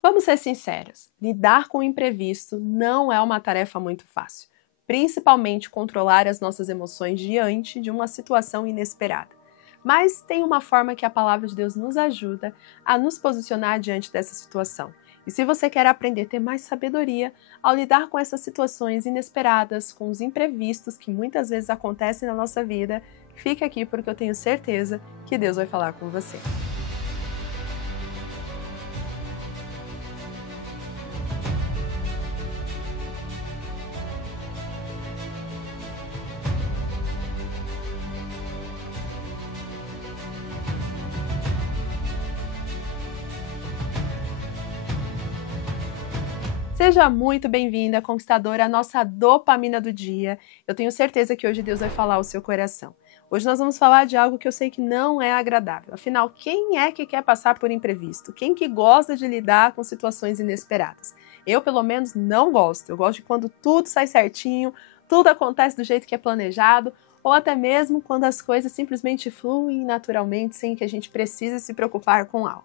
Vamos ser sinceras, lidar com o imprevisto não é uma tarefa muito fácil, principalmente controlar as nossas emoções diante de uma situação inesperada. Mas tem uma forma que a palavra de Deus nos ajuda a nos posicionar diante dessa situação. E se você quer aprender a ter mais sabedoria ao lidar com essas situações inesperadas, com os imprevistos que muitas vezes acontecem na nossa vida, fique aqui porque eu tenho certeza que Deus vai falar com você. Seja muito bem-vinda, conquistadora, a nossa dopamina do dia. Eu tenho certeza que hoje Deus vai falar ao seu coração. Hoje nós vamos falar de algo que eu sei que não é agradável. Afinal, quem é que quer passar por imprevisto? Quem que gosta de lidar com situações inesperadas? Eu, pelo menos, não gosto. Eu gosto de quando tudo sai certinho, tudo acontece do jeito que é planejado, ou até mesmo quando as coisas simplesmente fluem naturalmente sem que a gente precise se preocupar com algo.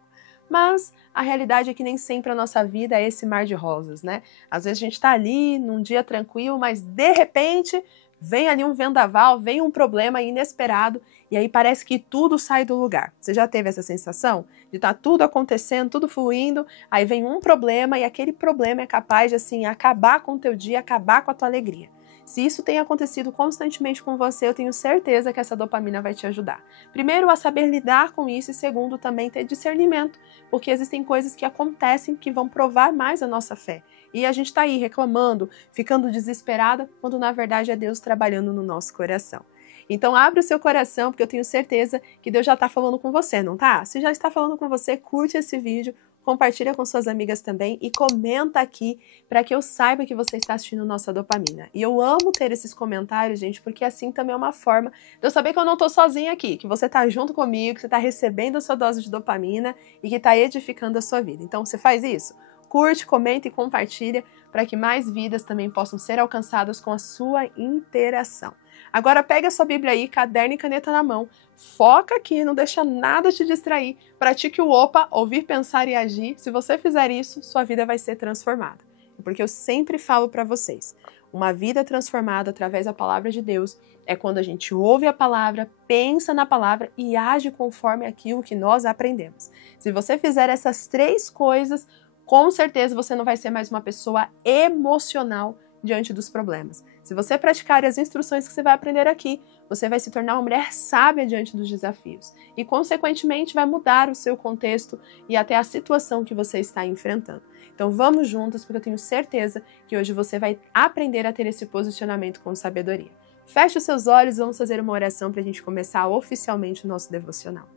Mas a realidade é que nem sempre a nossa vida é esse mar de rosas, né? Às vezes a gente tá ali num dia tranquilo, mas de repente vem ali um vendaval, vem um problema inesperado e aí parece que tudo sai do lugar. Você já teve essa sensação de estar tudo acontecendo, tudo fluindo, aí vem um problema e aquele problema é capaz de assim acabar com o teu dia, acabar com a tua alegria. Se isso tem acontecido constantemente com você, eu tenho certeza que essa dopamina vai te ajudar. Primeiro, a saber lidar com isso e segundo, também ter discernimento, porque existem coisas que acontecem que vão provar mais a nossa fé. E a gente está aí reclamando, ficando desesperada, quando na verdade é Deus trabalhando no nosso coração. Então abre o seu coração, porque eu tenho certeza que Deus já está falando com você, não tá? Se já está falando com você, curte esse vídeo, compartilha com suas amigas também e comenta aqui para que eu saiba que você está assistindo Nossa Dopamina. E eu amo ter esses comentários, gente, porque assim também é uma forma de eu saber que eu não estou sozinha aqui, que você está junto comigo, que você está recebendo a sua dose de dopamina e que está edificando a sua vida. Então você faz isso? Curte, comenta e compartilha para que mais vidas também possam ser alcançadas com a sua interação. Agora pega a sua Bíblia aí, caderno e caneta na mão, foca aqui, não deixa nada te distrair, pratique o OPA, ouvir, pensar e agir. Se você fizer isso, sua vida vai ser transformada. Porque eu sempre falo para vocês, uma vida transformada através da palavra de Deus é quando a gente ouve a palavra, pensa na palavra e age conforme aquilo que nós aprendemos. Se você fizer essas três coisas, com certeza você não vai ser mais uma pessoa emocional diante dos problemas. Se você praticar as instruções que você vai aprender aqui, você vai se tornar uma mulher sábia diante dos desafios e, consequentemente, vai mudar o seu contexto e até a situação que você está enfrentando. Então vamos juntas, porque eu tenho certeza que hoje você vai aprender a ter esse posicionamento com sabedoria. Feche os seus olhos e vamos fazer uma oração para a gente começar oficialmente o nosso devocional.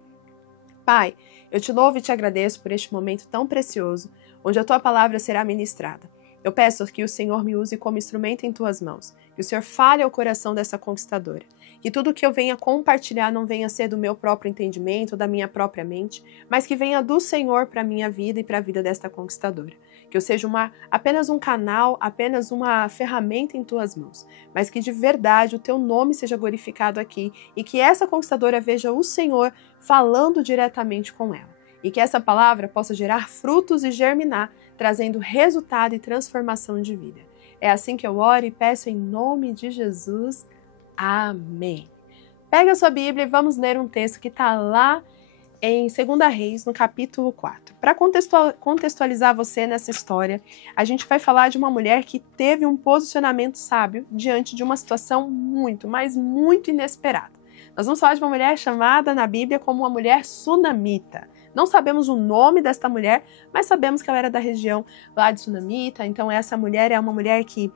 Pai, eu te louvo e te agradeço por este momento tão precioso, onde a tua palavra será ministrada. Eu peço que o Senhor me use como instrumento em tuas mãos, que o Senhor fale ao coração dessa conquistadora, que tudo que eu venha compartilhar não venha ser do meu próprio entendimento, da minha própria mente, mas que venha do Senhor para a minha vida e para a vida desta conquistadora. Que eu seja apenas um canal, apenas uma ferramenta em tuas mãos, mas que de verdade o teu nome seja glorificado aqui e que essa conquistadora veja o Senhor falando diretamente com ela. E que essa palavra possa gerar frutos e germinar, trazendo resultado e transformação de vida. É assim que eu oro e peço em nome de Jesus. Amém. Pega a sua Bíblia e vamos ler um texto que está lá em 2 Reis, no capítulo 4. Para contextualizar você nessa história, a gente vai falar de uma mulher que teve um posicionamento sábio diante de uma situação muito, mas muito inesperada. Nós vamos falar de uma mulher chamada na Bíblia como uma mulher sunamita. Não sabemos o nome desta mulher, mas sabemos que ela era da região lá de Sunamita. Então essa mulher é uma mulher que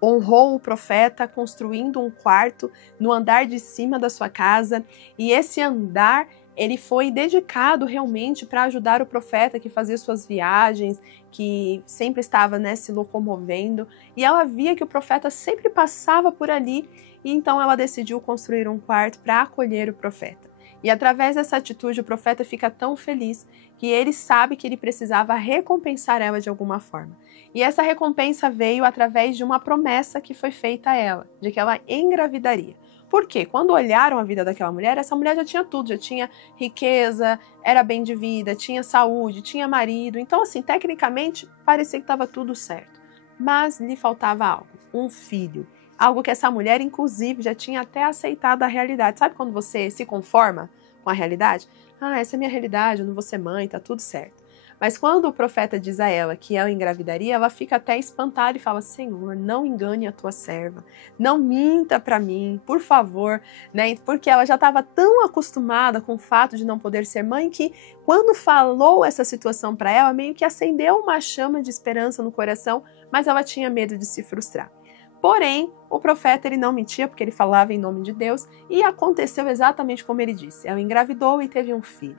honrou o profeta construindo um quarto no andar de cima da sua casa. E esse andar, ele foi dedicado realmente para ajudar o profeta que fazia suas viagens, que sempre estava, se locomovendo. E ela via que o profeta sempre passava por ali. E então ela decidiu construir um quarto para acolher o profeta. E através dessa atitude o profeta fica tão feliz que ele sabe que ele precisava recompensar ela de alguma forma. E essa recompensa veio através de uma promessa que foi feita a ela, de que ela engravidaria. Por quê? Quando olharam a vida daquela mulher, essa mulher já tinha tudo, já tinha riqueza, era bem de vida, tinha saúde, tinha marido. Então, assim, tecnicamente, parecia que estava tudo certo. Mas lhe faltava algo, um filho. Algo que essa mulher, inclusive, já tinha até aceitado a realidade. Sabe quando você se conforma com a realidade? Ah, essa é a minha realidade, eu não vou ser mãe, tá tudo certo. Mas quando o profeta diz a ela que ela engravidaria, ela fica até espantada e fala: Senhor, não engane a tua serva, não minta para mim, por favor, né? Porque ela já estava tão acostumada com o fato de não poder ser mãe que quando falou essa situação para ela, meio que acendeu uma chama de esperança no coração, mas ela tinha medo de se frustrar. Porém, o profeta ele não mentia porque ele falava em nome de Deus e aconteceu exatamente como ele disse. Ela engravidou e teve um filho.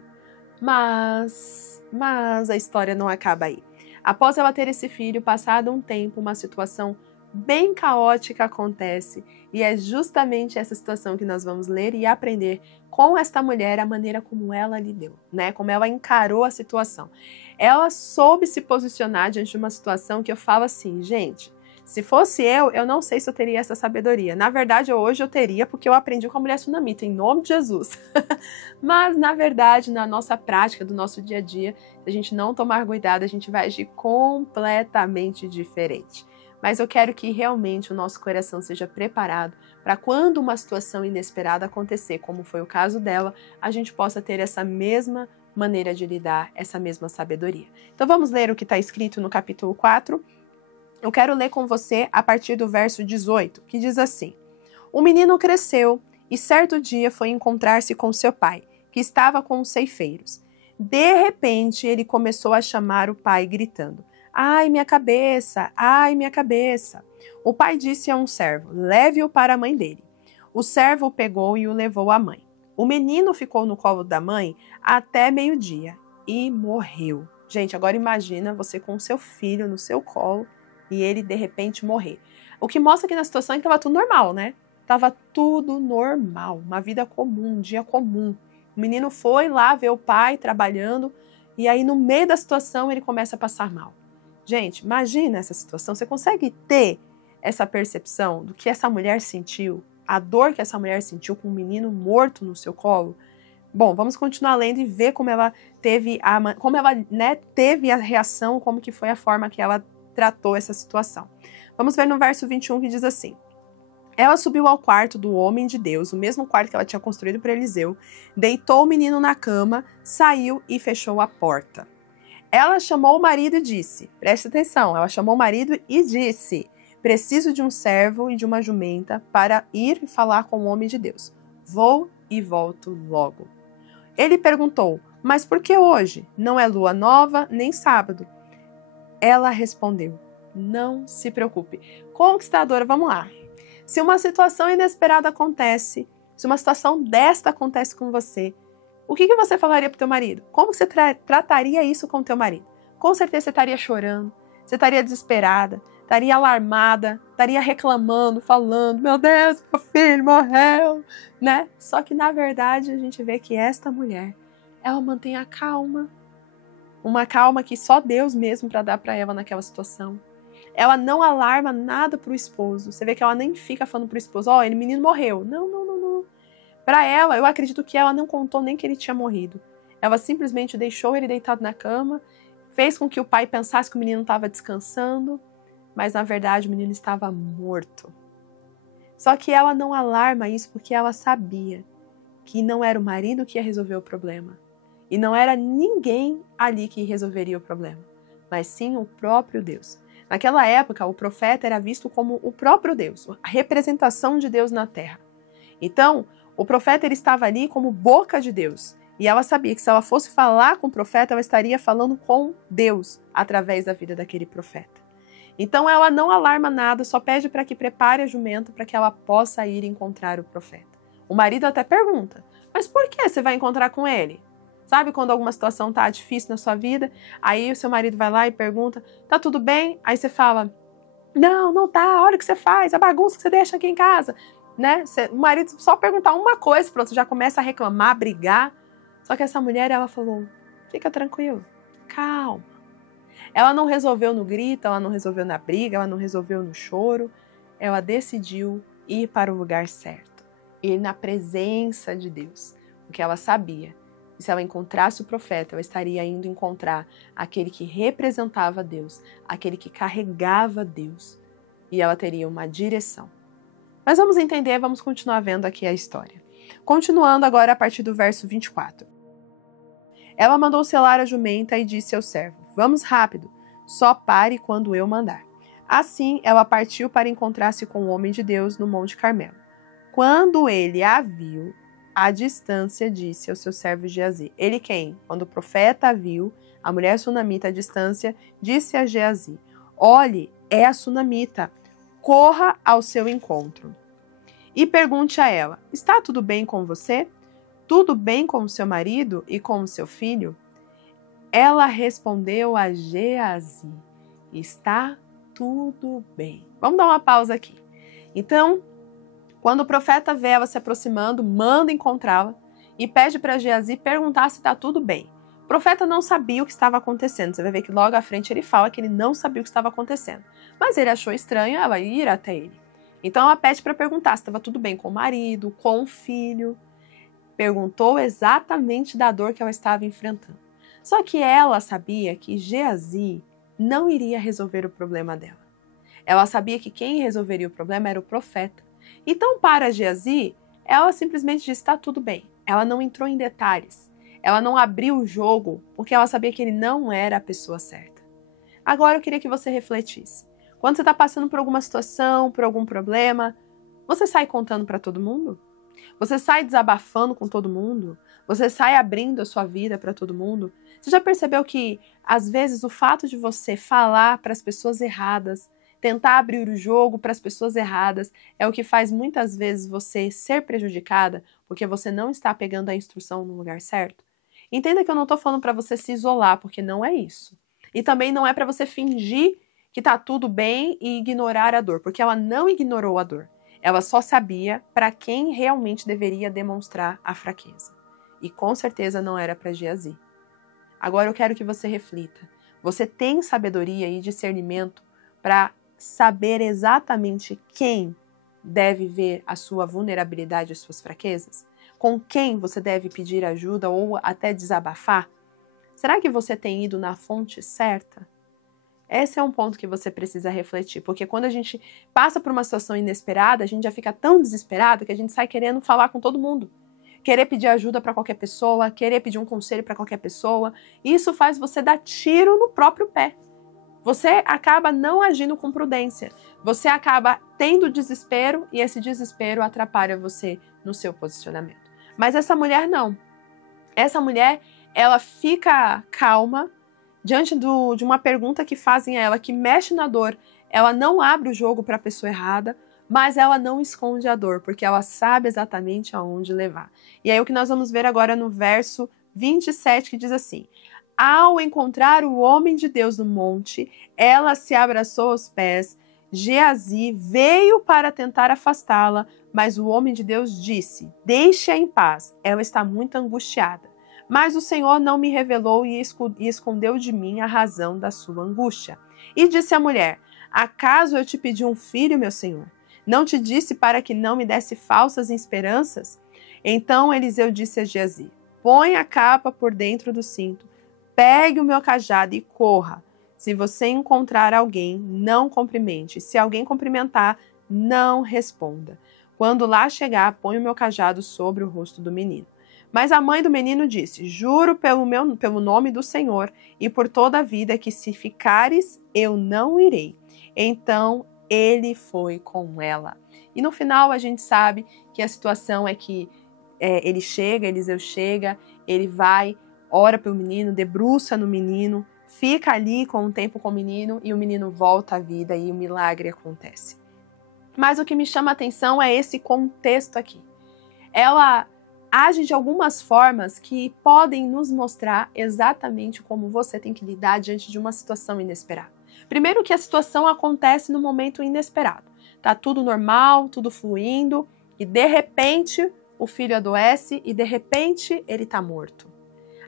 Mas a história não acaba aí. Após ela ter esse filho, passado um tempo, uma situação bem caótica acontece. E é justamente essa situação que nós vamos ler e aprender com esta mulher, a maneira como ela lidou, né? Como ela encarou a situação. Ela soube se posicionar diante de uma situação que eu falo assim, gente, se fosse eu não sei se eu teria essa sabedoria. Na verdade, hoje eu teria, porque eu aprendi com a mulher sunamita, em nome de Jesus. Mas, na verdade, na nossa prática, do nosso dia a dia, se a gente não tomar cuidado, a gente vai agir completamente diferente. Mas eu quero que realmente o nosso coração seja preparado para quando uma situação inesperada acontecer, como foi o caso dela, a gente possa ter essa mesma maneira de lidar, essa mesma sabedoria. Então vamos ler o que está escrito no capítulo 4. Eu quero ler com você a partir do verso 18, que diz assim: O menino cresceu e certo dia foi encontrar-se com seu pai, que estava com os ceifeiros. De repente, ele começou a chamar o pai, gritando: Ai, minha cabeça! Ai, minha cabeça! O pai disse a um servo: Leve-o para a mãe dele. O servo o pegou e o levou à mãe. O menino ficou no colo da mãe até meio-dia e morreu. Gente, agora imagina você com o seu filho no seu colo e ele, de repente, morrer. O que mostra que na situação é que estava tudo normal, né? Tava tudo normal, uma vida comum, um dia comum. O menino foi lá ver o pai trabalhando e aí no meio da situação ele começa a passar mal. Gente, imagina essa situação. Você consegue ter essa percepção do que essa mulher sentiu? A dor que essa mulher sentiu com um menino morto no seu colo? Bom, vamos continuar lendo e ver como ela teve teve a reação, como que foi a forma que ela tratou essa situação. Vamos ver no verso 21 que diz assim: Ela subiu ao quarto do homem de Deus, o mesmo quarto que ela tinha construído para Eliseu, deitou o menino na cama, saiu e fechou a porta. Ela chamou o marido e disse, preste atenção, ela chamou o marido e disse: Preciso de um servo e de uma jumenta para ir e falar com o homem de Deus. Vou e volto logo. Ele perguntou: Mas por que hoje? Não é lua nova, nem sábado. Ela respondeu: Não se preocupe. Conquistadora, vamos lá. Se uma situação inesperada acontece, se uma situação desta acontece com você, o que você falaria pro teu marido? Como você trataria isso com o teu marido? Com certeza você estaria chorando, você estaria desesperada, estaria alarmada, estaria reclamando, falando: Meu Deus, meu filho morreu, né? Só que na verdade a gente vê que esta mulher, ela mantém a calma. Uma calma que só Deus mesmo para dar para ela naquela situação. Ela não alarma nada pro esposo. Você vê que ela nem fica falando pro esposo: Ó, ele menino morreu. Não. Para ela, eu acredito que ela não contou nem que ele tinha morrido. Ela simplesmente deixou ele deitado na cama, fez com que o pai pensasse que o menino estava descansando, mas na verdade o menino estava morto. Só que ela não alarma isso porque ela sabia que não era o marido que ia resolver o problema. E não era ninguém ali que resolveria o problema, mas sim o próprio Deus. Naquela época, o profeta era visto como o próprio Deus, a representação de Deus na terra. Então, o profeta ele estava ali como boca de Deus. E ela sabia que se ela fosse falar com o profeta, ela estaria falando com Deus através da vida daquele profeta. Então, ela não alarma nada, só pede para que prepare a jumenta para que ela possa ir encontrar o profeta. O marido até pergunta: Mas por que você vai encontrar com ele? Sabe quando alguma situação tá difícil na sua vida, aí o seu marido vai lá e pergunta: Tá tudo bem? Aí você fala: Não tá, olha o que você faz, a bagunça que você deixa aqui em casa. Né? O marido só perguntar uma coisa, pronto, já começa a reclamar, a brigar. Só que essa mulher, ela falou: Fica tranquilo, calma. Ela não resolveu no grito, ela não resolveu na briga, ela não resolveu no choro. Ela decidiu ir para o lugar certo. ir na presença de Deus, porque ela sabia que se ela encontrasse o profeta, ela estaria indo encontrar aquele que representava Deus, aquele que carregava Deus, e ela teria uma direção. Mas vamos entender, vamos continuar vendo aqui a história. Continuando agora a partir do verso 24. Ela mandou selar a jumenta e disse ao servo: vamos rápido, só pare quando eu mandar. Assim, ela partiu para encontrar-se com o homem de Deus no Monte Carmelo. Quando ele a viu, à distância, disse ao seu servo Geazi. Ele quem? Quando o profeta a viu, a mulher sunamita à distância, disse a Geazi: olhe, é a sunamita, corra ao seu encontro. E pergunte a ela: está tudo bem com você? Tudo bem com o seu marido e com o seu filho? Ela respondeu a Geazi: está tudo bem. Vamos dar uma pausa aqui. Então, quando o profeta vê ela se aproximando, manda encontrá-la e pede para Geazi perguntar se está tudo bem. O profeta não sabia o que estava acontecendo. Você vai ver que logo à frente ele fala que ele não sabia o que estava acontecendo. Mas ele achou estranho ela ir até ele. Então ela pede para perguntar se estava tudo bem com o marido, com o filho. Perguntou exatamente da dor que ela estava enfrentando. Só que ela sabia que Geazi não iria resolver o problema dela. Ela sabia que quem resolveria o problema era o profeta. Então, para Geazi, ela simplesmente disse: está tudo bem. Ela não entrou em detalhes. Ela não abriu o jogo, porque ela sabia que ele não era a pessoa certa. Agora eu queria que você refletisse. Quando você está passando por alguma situação, por algum problema, você sai contando para todo mundo? Você sai desabafando com todo mundo? Você sai abrindo a sua vida para todo mundo? Você já percebeu que, às vezes, o fato de você falar para as pessoas erradas, tentar abrir o jogo para as pessoas erradas, é o que faz muitas vezes você ser prejudicada, porque você não está pegando a instrução no lugar certo? Entenda que eu não estou falando para você se isolar, porque não é isso. E também não é para você fingir que está tudo bem e ignorar a dor, porque ela não ignorou a dor. Ela só sabia para quem realmente deveria demonstrar a fraqueza. E com certeza não era para Geazi. Agora eu quero que você reflita. Você tem sabedoria e discernimento para saber exatamente quem deve ver a sua vulnerabilidade e as suas fraquezas? Com quem você deve pedir ajuda ou até desabafar? Será que você tem ido na fonte certa? Esse é um ponto que você precisa refletir, porque quando a gente passa por uma situação inesperada, a gente já fica tão desesperado que a gente sai querendo falar com todo mundo. Querer pedir ajuda para qualquer pessoa, querer pedir um conselho para qualquer pessoa. Isso faz você dar tiro no próprio pé. Você acaba não agindo com prudência. Você acaba tendo desespero e esse desespero atrapalha você no seu posicionamento. Mas essa mulher não. Essa mulher, ela fica calma diante de uma pergunta que fazem a ela, que mexe na dor. Ela não abre o jogo para a pessoa errada, mas ela não esconde a dor, porque ela sabe exatamente aonde levar. E aí o que nós vamos ver agora no verso 27, que diz assim: ao encontrar o homem de Deus no monte, ela se abraçou aos pés. Geazi veio para tentar afastá-la, mas o homem de Deus disse: deixe-a em paz, ela está muito angustiada. Mas o Senhor não me revelou e escondeu de mim a razão da sua angústia. E disse a mulher: acaso eu te pedi um filho, meu senhor? Não te disse para que não me desse falsas esperanças? Então Eliseu disse a Geazi: põe a capa por dentro do cinto, pegue o meu cajado e corra. Se você encontrar alguém, não cumprimente. Se alguém cumprimentar, não responda. Quando lá chegar, põe o meu cajado sobre o rosto do menino. Mas a mãe do menino disse: juro pelo nome do Senhor e por toda a vida que se ficares, eu não irei. Então ele foi com ela. E no final a gente sabe que a situação é que Eliseu chega, ele vai, ora pelo menino, debruça no menino, fica ali com um tempo com o menino e o menino volta à vida e o milagre acontece. Mas o que me chama a atenção é esse contexto aqui. Ela age de algumas formas que podem nos mostrar exatamente como você tem que lidar diante de uma situação inesperada. Primeiro que a situação acontece no momento inesperado. Tá tudo normal, tudo fluindo e de repente o filho adoece e de repente ele tá morto.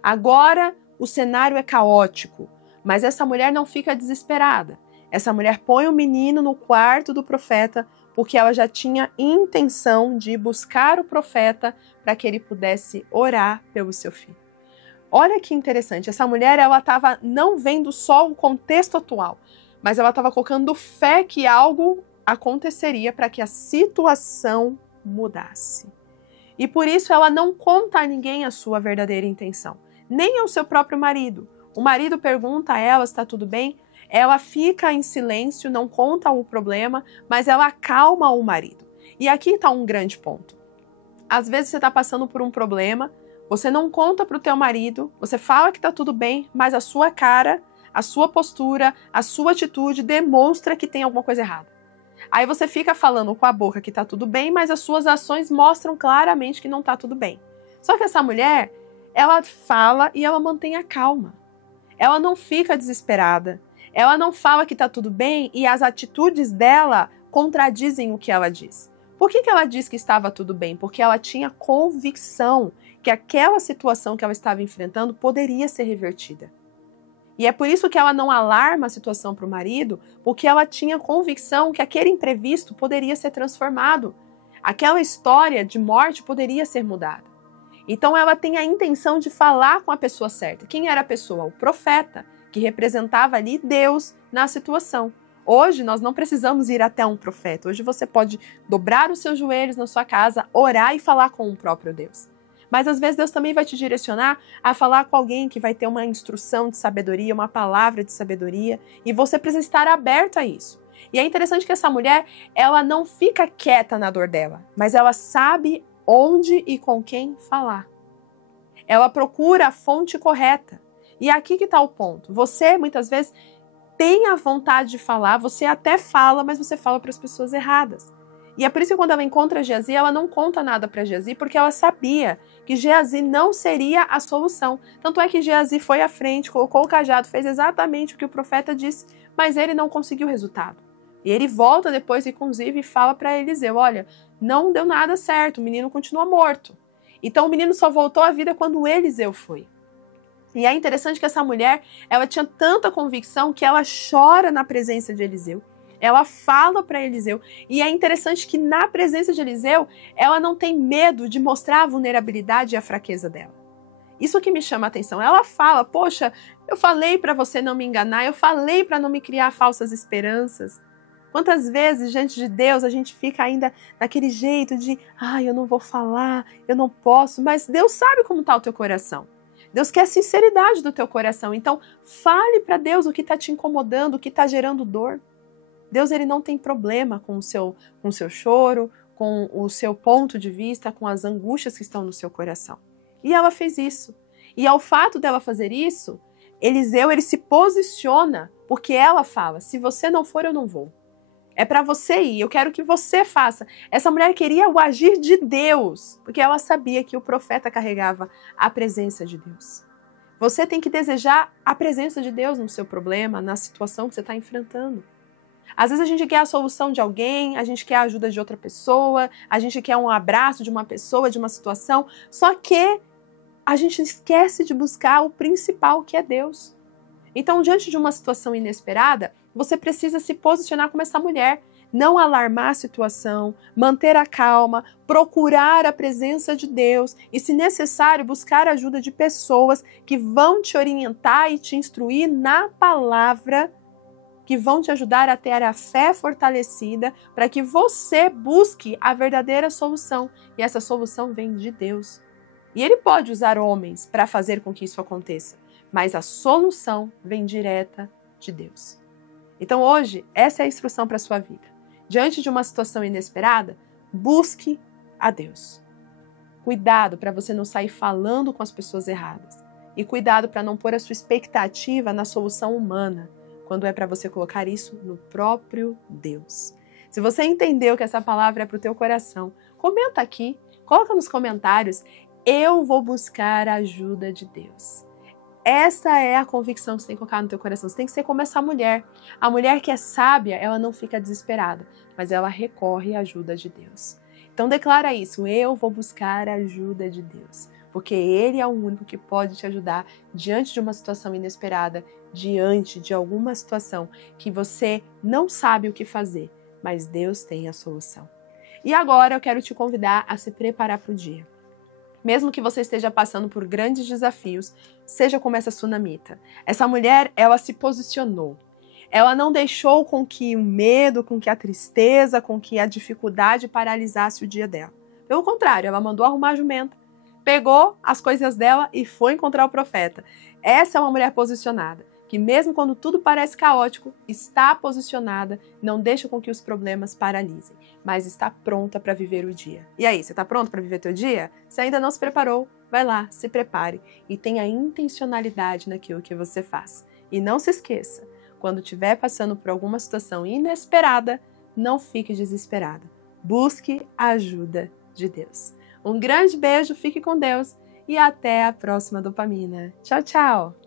Agora o cenário é caótico, mas essa mulher não fica desesperada. Essa mulher põe o menino no quarto do profeta porque ela já tinha intenção de buscar o profeta para que ele pudesse orar pelo seu filho. Olha que interessante, essa mulher ela estava não vendo só o contexto atual, mas ela estava colocando fé que algo aconteceria para que a situação mudasse. E por isso ela não conta a ninguém a sua verdadeira intenção, nem ao seu próprio marido. O marido pergunta a ela se está tudo bem, ela fica em silêncio, não conta o problema, mas ela acalma o marido. E aqui está um grande ponto. Às vezes você está passando por um problema, você não conta para o teu marido, você fala que está tudo bem, mas a sua cara, a sua postura, a sua atitude demonstra que tem alguma coisa errada. Aí você fica falando com a boca que está tudo bem, mas as suas ações mostram claramente que não está tudo bem. Só que essa mulher, ela fala e ela mantém a calma. Ela não fica desesperada. Ela não fala que está tudo bem e as atitudes dela contradizem o que ela diz. Por que ela diz que estava tudo bem? Porque ela tinha convicção que aquela situação que ela estava enfrentando poderia ser revertida. E é por isso que ela não alarma a situação para o marido, porque ela tinha convicção que aquele imprevisto poderia ser transformado. Aquela história de morte poderia ser mudada. Então ela tem a intenção de falar com a pessoa certa. Quem era a pessoa? O profeta, que representava ali Deus na situação. Hoje nós não precisamos ir até um profeta. Hoje você pode dobrar os seus joelhos na sua casa, orar e falar com o próprio Deus. Mas às vezes Deus também vai te direcionar a falar com alguém que vai ter uma instrução de sabedoria, uma palavra de sabedoria, e você precisa estar aberto a isso. E é interessante que essa mulher, ela não fica quieta na dor dela, mas ela sabe onde e com quem falar. Ela procura a fonte correta. E aqui que está o ponto. Você, muitas vezes, tem a vontade de falar, você até fala, mas você fala para as pessoas erradas. E é por isso que quando ela encontra Geazi, ela não conta nada para Geazi, porque ela sabia que Geazi não seria a solução. Tanto é que Geazi foi à frente, colocou o cajado, fez exatamente o que o profeta disse, mas ele não conseguiu o resultado. E ele volta depois, inclusive, e fala para Eliseu, olha, não deu nada certo, o menino continua morto. Então o menino só voltou à vida quando Eliseu foi. E é interessante que essa mulher, ela tinha tanta convicção que ela chora na presença de Eliseu. Ela fala para Eliseu. E é interessante que na presença de Eliseu, ela não tem medo de mostrar a vulnerabilidade e a fraqueza dela. Isso que me chama a atenção. Ela fala, poxa, eu falei para você não me enganar, eu falei para não me criar falsas esperanças. Quantas vezes, diante de Deus, a gente fica ainda naquele jeito de, eu não vou falar, eu não posso, mas Deus sabe como está o teu coração. Deus quer a sinceridade do teu coração. Então, fale para Deus o que está te incomodando, o que está gerando dor. Deus, ele não tem problema com o seu choro, com o seu ponto de vista, com as angústias que estão no seu coração. E ela fez isso. E ao fato dela fazer isso, Eliseu, ele se posiciona, porque ela fala, se você não for, eu não vou. É para você ir, eu quero que você faça. Essa mulher queria o agir de Deus, porque ela sabia que o profeta carregava a presença de Deus. Você tem que desejar a presença de Deus no seu problema, na situação que você está enfrentando. Às vezes a gente quer a solução de alguém, a gente quer a ajuda de outra pessoa, a gente quer um abraço de uma pessoa, de uma situação, só que a gente esquece de buscar o principal, que é Deus. Então, diante de uma situação inesperada, você precisa se posicionar como essa mulher, não alarmar a situação, manter a calma, procurar a presença de Deus e, se necessário, buscar a ajuda de pessoas que vão te orientar e te instruir na palavra, que vão te ajudar a ter a fé fortalecida para que você busque a verdadeira solução. E essa solução vem de Deus. E Ele pode usar homens para fazer com que isso aconteça, mas a solução vem direta de Deus. Então hoje, essa é a instrução para a sua vida. Diante de uma situação inesperada, busque a Deus. Cuidado para você não sair falando com as pessoas erradas. E cuidado para não pôr a sua expectativa na solução humana, quando é para você colocar isso no próprio Deus. Se você entendeu que essa palavra é para o teu coração, comenta aqui, coloca nos comentários, eu vou buscar a ajuda de Deus. Essa é a convicção que você tem que colocar no teu coração. Você tem que ser como essa mulher. A mulher que é sábia, ela não fica desesperada, mas ela recorre à ajuda de Deus. Então declara isso, eu vou buscar a ajuda de Deus. porque Ele é o único que pode te ajudar diante de uma situação inesperada, diante de alguma situação que você não sabe o que fazer, mas Deus tem a solução. E agora eu quero te convidar a se preparar para o dia. Mesmo que você esteja passando por grandes desafios, seja como essa sunamita. Essa mulher, ela se posicionou. Ela não deixou com que o medo, com que a tristeza, com que a dificuldade paralisasse o dia dela. Pelo contrário, ela mandou arrumar a jumenta, pegou as coisas dela e foi encontrar o profeta. Essa é uma mulher posicionada, que mesmo quando tudo parece caótico, está posicionada, não deixa com que os problemas paralisem, mas está pronta para viver o dia. E aí, você está pronto para viver teu dia? Se ainda não se preparou, vai lá, se prepare e tenha intencionalidade naquilo que você faz. E não se esqueça, quando estiver passando por alguma situação inesperada, não fique desesperada. Busque a ajuda de Deus. Um grande beijo, fique com Deus e até a próxima dopamina. Tchau, tchau!